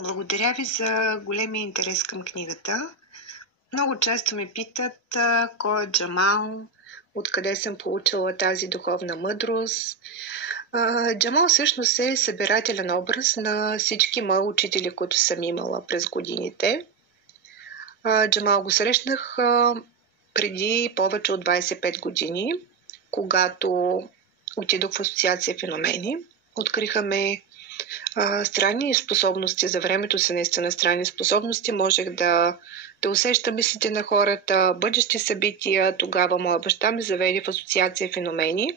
Благодаря ви за големия интерес към книгата. Много често ме питат кой е Джамал, откъде съм получила тази духовна мъдрост. Джамал всъщност е събирателен образ на всички мои учители, които съм имала през годините. Джамал го срещнах преди повече от 25 години, когато отидох в Асоциация Феномени. Откриха ме странни способности. За времето са наистина странни способности. Можех да усеща мислите на хората, бъдещи събития. Тогава моя баща ме заведе в Асоциация Феномени.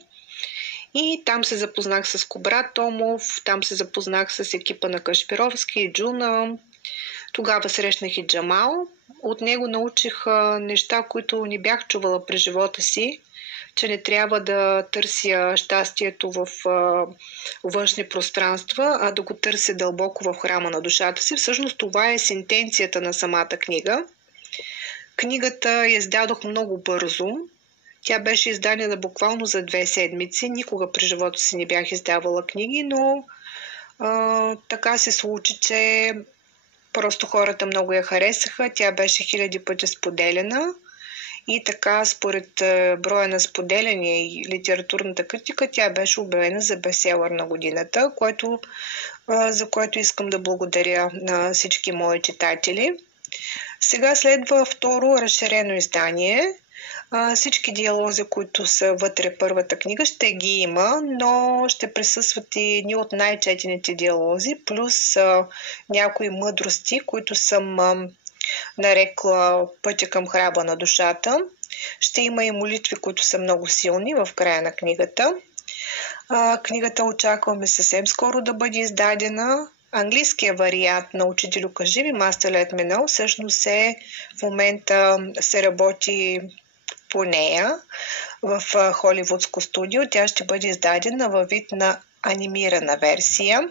И там се запознах с Кобра Томов, там се запознах с екипа на Кашпировски и Джуна. Тогава срещнах и Джамал. От него научих неща, които не бях чувала през живота си, че не трябва да търся щастието в външни пространства, а да го търся дълбоко в храма на душата си. Всъщност това е сентенцията на самата книга. Книгата я издадох много бързо. Тя беше издадена буквално за 2 седмици. Никога през живота си не бях издавала книги, но така се случи, че просто хората много я харесаха. Тя беше 1000 пъти споделена. И така, според броя на споделяния и литературната критика, тя беше обявена за бестселър на годината, за което искам да благодаря на всички мои читатели. Сега следва второ разширено издание. Всички диалози, които са вътре първата книга, ще ги има, но ще присъстват и едни от най-четените диалози, плюс някои мъдрости, които съм нарекла пътя към храба на душата. Ще има и молитви, които са много силни в края на книгата. Книгата очакваме съвсем скоро да бъде издадена. Английският вариант на Учителю кажи ми, Master Let Me Know, всъщност в момента се работи по нея в холивудско студио. Тя ще бъде издадена във вид на анимирана версия.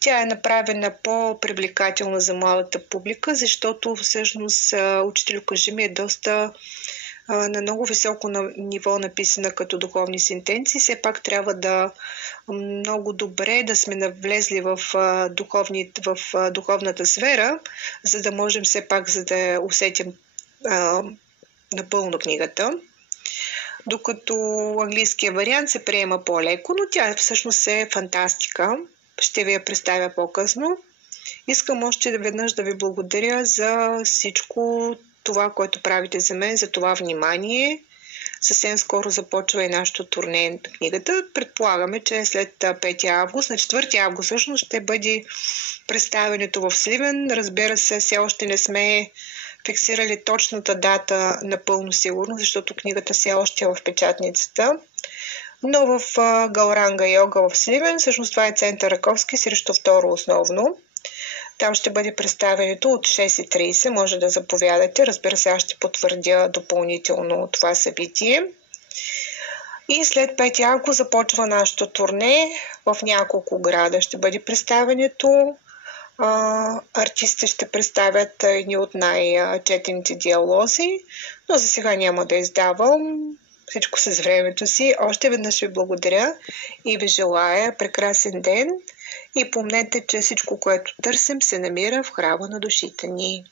Тя е направена по-привлекателна за младата публика, защото всъщност Учителю кажи ми е доста на много високо ниво написана като духовни сентенции. Все пак трябва да много добре да сме навлезли в духовната сфера, за да можем все пак да усетим напълно книгата. Докато английския вариант се приема по-леко, но тя всъщност е фантастика. Ще ви я представя по-късно. Искам още веднъж да ви благодаря за всичко това, което правите за мен, за това внимание. Съвсем скоро започва и нашето турне на книгата. Предполагаме, че след 5 август, на 4 август всъщност ще бъде представянето в Сливен. Разбира се, все още не сме фиксирали точната дата напълно сигурно, защото книгата все още е в печатницата. Но в Галранга йога в Сливен, всъщност това е център Раковски срещу второ основно. Там ще бъде представянето от 6:30, може да заповядате. Разбира се, аз ще потвърдя допълнително това събитие. И след 5 август започва нашето турне. В няколко града ще бъде представянето. Артистите ще представят едни от най-четените диалози, но за сега няма да издавам. Всичко с времето си. Още веднъж ви благодаря и ви желая прекрасен ден и помнете, че всичко, което търсим, се намира в храма на душите ни.